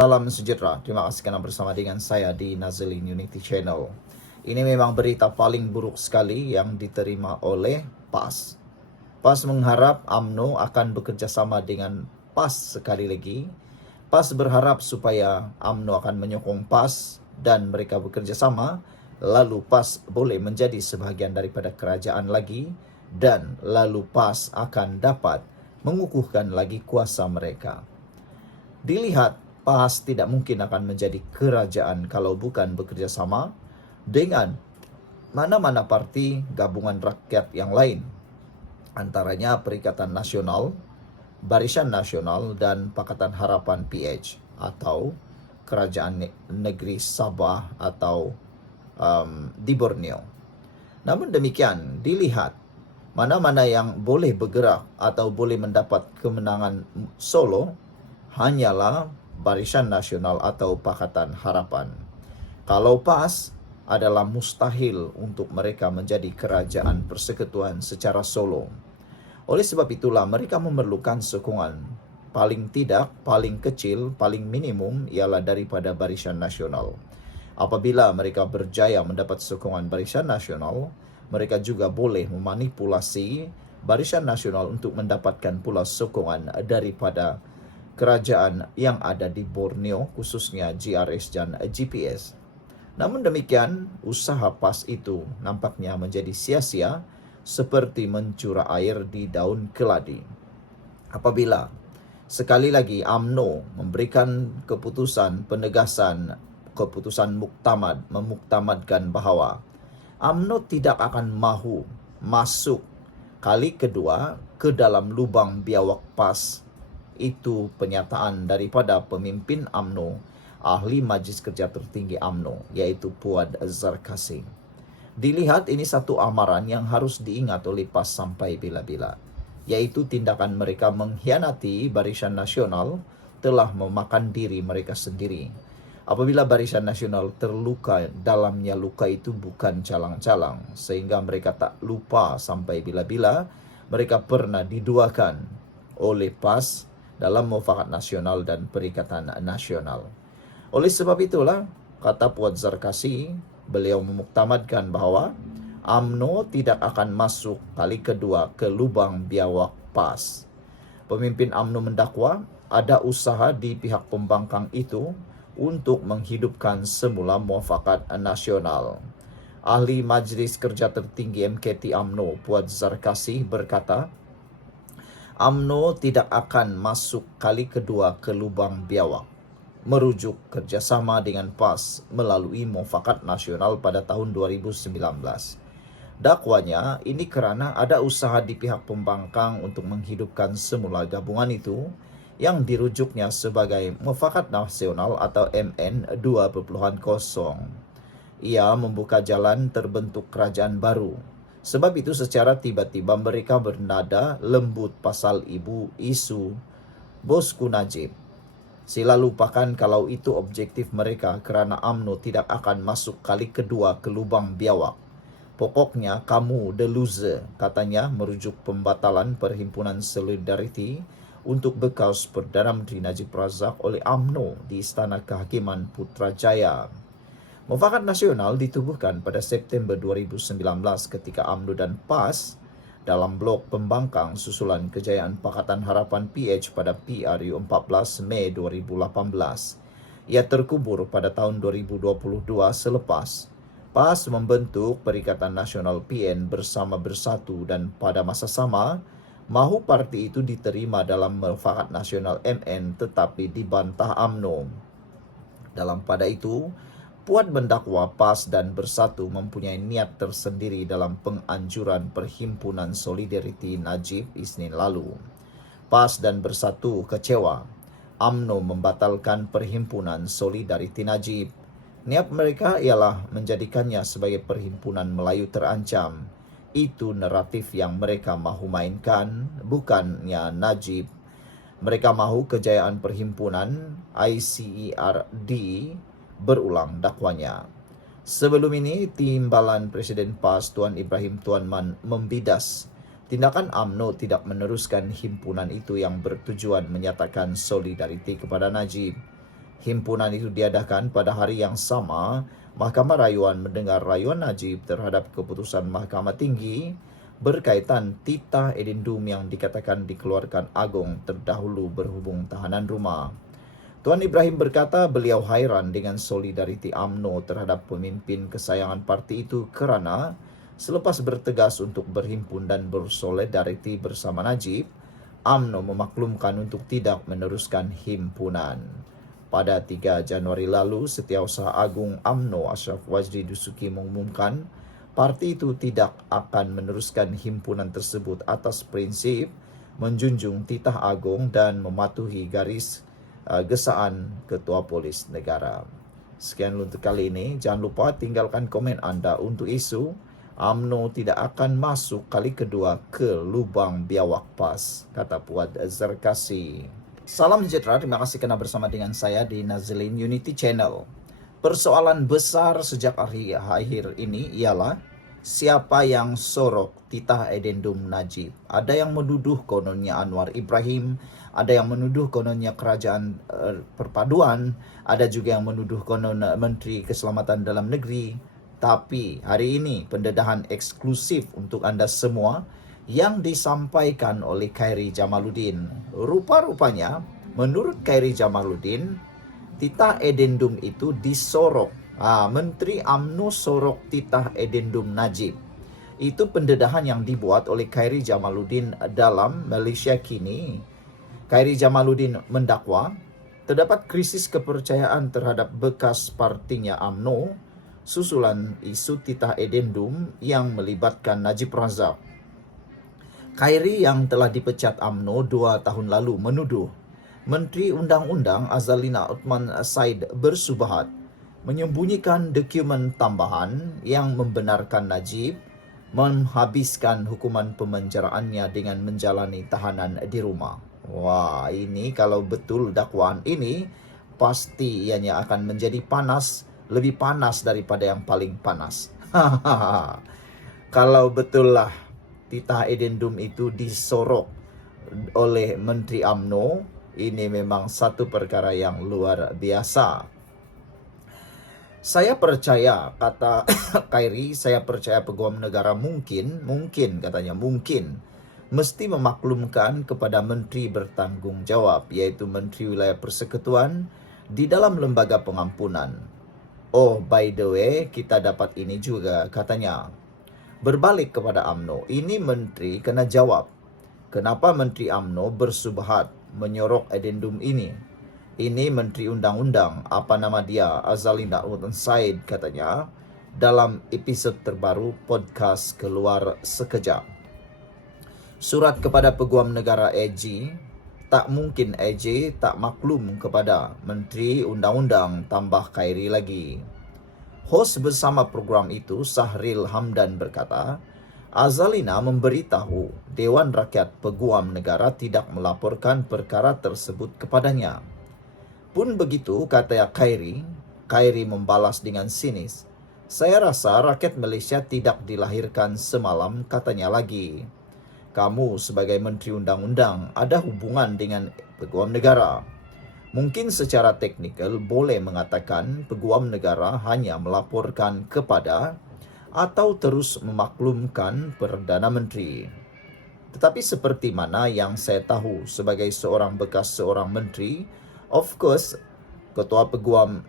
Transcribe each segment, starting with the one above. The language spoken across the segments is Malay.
Salam sejahtera, terima kasih kerana bersama dengan saya di Nazilin Unity Channel. Ini memang berita paling buruk sekali yang diterima oleh PAS. PAS mengharap UMNO akan bekerjasama dengan PAS sekali lagi. PAS berharap supaya UMNO akan menyokong PAS dan mereka bekerjasama, lalu PAS boleh menjadi sebahagian daripada kerajaan lagi dan lalu PAS akan dapat mengukuhkan lagi kuasa mereka. Dilihat, PAS tidak mungkin akan menjadi kerajaan kalau bukan bekerjasama dengan mana-mana parti gabungan rakyat yang lain. Antaranya Perikatan Nasional, Barisan Nasional dan Pakatan Harapan PH atau Kerajaan Negeri Sabah atau di Borneo. Namun demikian, dilihat mana-mana yang boleh bergerak atau boleh mendapat kemenangan solo hanyalah Barisan Nasional atau Pakatan Harapan. Kalau PAS adalah mustahil untuk mereka menjadi kerajaan persekutuan secara solo. Oleh sebab itulah mereka memerlukan sokongan. Paling tidak, paling kecil, paling minimum ialah daripada Barisan Nasional. Apabila mereka berjaya mendapat sokongan Barisan Nasional, mereka juga boleh memanipulasi Barisan Nasional untuk mendapatkan pula sokongan daripada kerajaan yang ada di Borneo, khususnya GRS dan GPS. Namun demikian, usaha PAS itu nampaknya menjadi sia-sia seperti mencurah air di daun keladi. Apabila sekali lagi UMNO memberikan keputusan penegasan, keputusan muktamad, memuktamadkan bahawa UMNO tidak akan mahu masuk kali kedua ke dalam lubang biawak PAS. Itu pernyataan daripada pemimpin UMNO, ahli Majlis Kerja Tertinggi UMNO, iaitu Puad Zarkasi. Dilihat ini satu amaran yang harus diingat oleh PAS sampai bila-bila, iaitu tindakan mereka mengkhianati Barisan Nasional telah memakan diri mereka sendiri. Apabila Barisan Nasional terluka, dalamnya luka itu bukan calang-calang, sehingga mereka tak lupa sampai bila-bila mereka pernah diduakan oleh PAS dalam Mufakat Nasional dan Perikatan Nasional. Oleh sebab itulah, kata Puad Zarkasi, beliau memuktamadkan bahawa UMNO tidak akan masuk kali kedua ke lubang biawak PAS. Pemimpin UMNO mendakwa ada usaha di pihak pembangkang itu untuk menghidupkan semula Mufakat Nasional. Ahli Majlis Kerja Tertinggi MKT UMNO, Puad Zarkasi berkata, UMNO tidak akan masuk kali kedua ke lubang biawak, merujuk kerjasama dengan PAS melalui Mufakat Nasional pada tahun 2019. Dakwanya, ini kerana ada usaha di pihak pembangkang untuk menghidupkan semula gabungan itu yang dirujuknya sebagai Mufakat Nasional atau MN 2.0. Ia membuka jalan terbentuk kerajaan baru. Sebab itu secara tiba-tiba mereka bernada lembut pasal isu bosku Najib. Sila lupakan kalau itu objektif mereka kerana UMNO tidak akan masuk kali kedua ke lubang biawak. Pokoknya kamu the loser, katanya merujuk pembatalan Perhimpunan Solidariti untuk bekas Perdana Menteri Najib Razak oleh UMNO di Istana Kehakiman Putrajaya. Mufakat Nasional ditubuhkan pada September 2019 ketika UMNO dan PAS dalam blok pembangkang susulan kejayaan Pakatan Harapan PH pada PRU 14 Mei 2018. Ia terkubur pada tahun 2022 selepas PAS membentuk Perikatan Nasional PN Bersama Bersatu dan pada masa sama mahu parti itu diterima dalam Mufakat Nasional MN tetapi dibantah UMNO. Dalam pada itu, Puad mendakwa PAS dan Bersatu mempunyai niat tersendiri dalam penganjuran Perhimpunan Solidariti Najib Isnin lalu. PAS dan Bersatu kecewa UMNO membatalkan Perhimpunan Solidariti Najib. Niat mereka ialah menjadikannya sebagai perhimpunan Melayu terancam. Itu naratif yang mereka mahu mainkan, bukannya Najib. Mereka mahu kejayaan perhimpunan ICERD berulang, dakwanya. Sebelum ini, Timbalan Presiden PAS Tuan Ibrahim Tuan Man membidas tindakan UMNO tidak meneruskan himpunan itu yang bertujuan menyatakan solidariti kepada Najib. Himpunan itu diadakan pada hari yang sama Mahkamah Rayuan mendengar rayuan Najib terhadap keputusan Mahkamah Tinggi berkaitan titah edendum yang dikatakan dikeluarkan Agong terdahulu berhubung tahanan rumah. Tuan Ibrahim berkata beliau hairan dengan solidariti UMNO terhadap pemimpin kesayangan parti itu kerana selepas bertegas untuk berhimpun dan bersolidariti bersama Najib, UMNO memaklumkan untuk tidak meneruskan himpunan. Pada 3 Januari lalu, Setiausaha Agung UMNO Ashraf Wajdi Dusuki mengumumkan parti itu tidak akan meneruskan himpunan tersebut atas prinsip menjunjung titah agung dan mematuhi garis gesaan Ketua Polis Negara. Sekian untuk kali ini. Jangan lupa tinggalkan komen anda untuk isu UMNO tidak akan masuk kali kedua ke lubang biawak PAS, kata Puad Zarkasi. Salam sejahtera, terima kasih kerana bersama dengan saya di Nazilin Unity Channel. Persoalan besar sejak akhir ini ialah siapa yang sorok titah edendum Najib. Ada yang menuduh kononnya Anwar Ibrahim, ada yang menuduh kononnya Kerajaan Perpaduan, ada juga yang menuduh konon Menteri Keselamatan Dalam Negeri. Tapi hari ini pendedahan eksklusif untuk anda semua yang disampaikan oleh Khairi Jamaluddin. Rupa-rupanya, menurut Khairi Jamaluddin, titah edendum itu disorok. Menteri UMNO sorok titah edendum Najib. Itu pendedahan yang dibuat oleh Khairi Jamaluddin dalam Malaysia Kini. Khairi Jamaluddin mendakwa terdapat krisis kepercayaan terhadap bekas partinya UMNO susulan isu titah edendum yang melibatkan Najib Razak. Khairi yang telah dipecat UMNO 2 tahun lalu menuduh Menteri Undang-Undang Azalina Othman Said bersubahat menyembunyikan dokumen tambahan yang membenarkan Najib menghabiskan hukuman pemenjaraannya dengan menjalani tahanan di rumah. Wah, ini kalau betul dakwaan ini, pasti ianya akan menjadi panas, lebih panas daripada yang paling panas. Kalau betullah titah edendum itu disorok oleh Menteri UMNO, ini memang satu perkara yang luar biasa. Saya percaya, kata Khairi, saya percaya Peguam Negara mungkin katanya, mesti memaklumkan kepada menteri bertanggung jawab, iaitu Menteri Wilayah Persekutuan di dalam lembaga pengampunan. Oh, by the way, kita dapat ini juga, katanya. Berbalik kepada UMNO, ini menteri kena jawab. Kenapa Menteri UMNO bersubahat menyorok edendum ini? Ini Menteri Undang-Undang, apa nama dia, Azalina Othman Said, katanya, dalam episod terbaru podcast Keluar Sekejap. Surat kepada Peguam Negara AG, tak mungkin AG tak maklum kepada Menteri Undang-Undang, tambah Khairi lagi. Hos bersama program itu, Sahril Hamdan, berkata, Azalina memberitahu Dewan Rakyat Peguam Negara tidak melaporkan perkara tersebut kepadanya. Pun begitu, kata Khairi membalas dengan sinis, saya rasa rakyat Malaysia tidak dilahirkan semalam, katanya lagi. Kamu sebagai Menteri Undang-Undang ada hubungan dengan Peguam Negara. Mungkin secara teknikal boleh mengatakan Peguam Negara hanya melaporkan kepada atau terus memaklumkan Perdana Menteri. Tetapi seperti mana yang saya tahu sebagai seorang bekas seorang menteri, of course, Ketua Peguam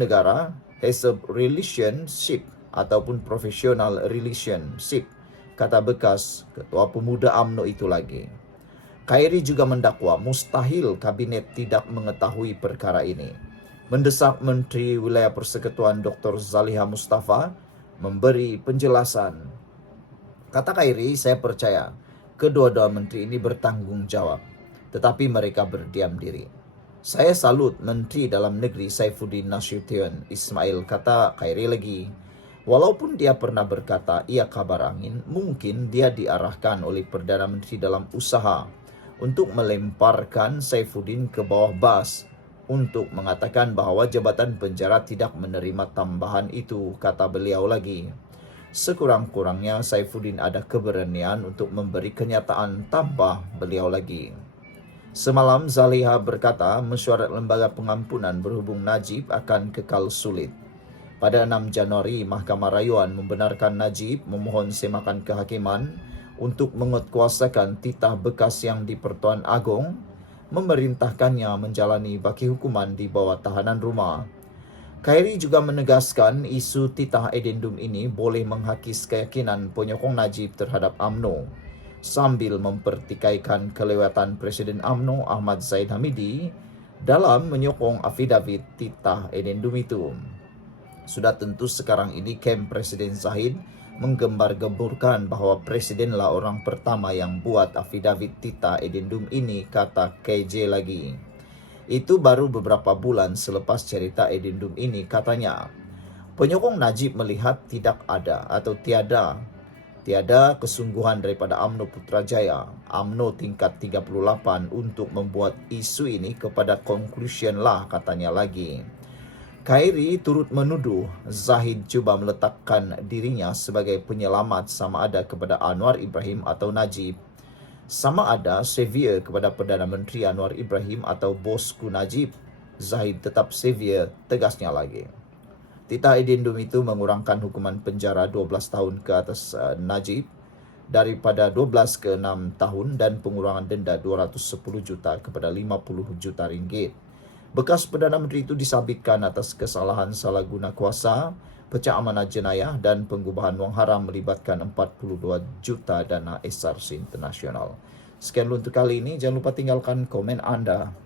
Negara has a relationship ataupun professional relationship, kata bekas Ketua Pemuda UMNO itu lagi. Khairi juga mendakwa mustahil kabinet tidak mengetahui perkara ini. Mendesak Menteri Wilayah Persekutuan Dr. Zaliha Mustafa memberi penjelasan. Kata Khairi, saya percaya kedua-dua menteri ini bertanggung jawab, tetapi mereka berdiam diri. Saya salut Menteri Dalam Negeri Saifuddin Nasution Ismail, kata Khairi lagi. Walaupun dia pernah berkata ia kabar angin, mungkin dia diarahkan oleh Perdana Menteri dalam usaha untuk melemparkan Saifuddin ke bawah bas untuk mengatakan bahawa Jabatan Penjara tidak menerima tambahan itu, kata beliau lagi. Sekurang-kurangnya Saifuddin ada keberanian untuk memberi kenyataan, tambah beliau lagi. Semalam Zaliha berkata mesyuarat lembaga pengampunan berhubung Najib akan kekal sulit. Pada 6 Januari, Mahkamah Rayuan membenarkan Najib memohon semakan kehakiman untuk menguatkuasakan titah bekas yang di-Pertuan Agong memerintahkannya menjalani baki hukuman di bawah tahanan rumah. Khairi juga menegaskan isu titah edendum ini boleh menghakis keyakinan penyokong Najib terhadap UMNO sambil mempertikaikan kelewatan Presiden UMNO Ahmad Zaid Hamidi dalam menyokong afidavit titah edendum itu. Sudah tentu sekarang ini kem Presiden Zahid menggembar-gemburkan bahawa Presidenlah orang pertama yang buat afidavit titah edendum ini, kata KJ lagi. Itu baru beberapa bulan selepas cerita edendum ini, katanya. Penyokong Najib melihat tidak ada atau tiada kesungguhan daripada UMNO Putrajaya, UMNO tingkat 38 untuk membuat isu ini kepada conclusion lah, katanya lagi. Khairi turut menuduh Zahid cuba meletakkan dirinya sebagai penyelamat sama ada kepada Anwar Ibrahim atau Najib, sama ada savior kepada Perdana Menteri Anwar Ibrahim atau bosku Najib. Zahid tetap savior, tegasnya lagi. Titah edendum itu mengurangkan hukuman penjara 12 tahun ke atas Najib daripada 12 ke 6 tahun dan pengurangan denda 210 juta kepada 50 juta ringgit. Bekas Perdana Menteri itu disabitkan atas kesalahan salah guna kuasa, pecah amanah jenayah dan pengubahan wang haram melibatkan 42 juta dana SRC Internasional. Sekian untuk kali ini, jangan lupa tinggalkan komen anda.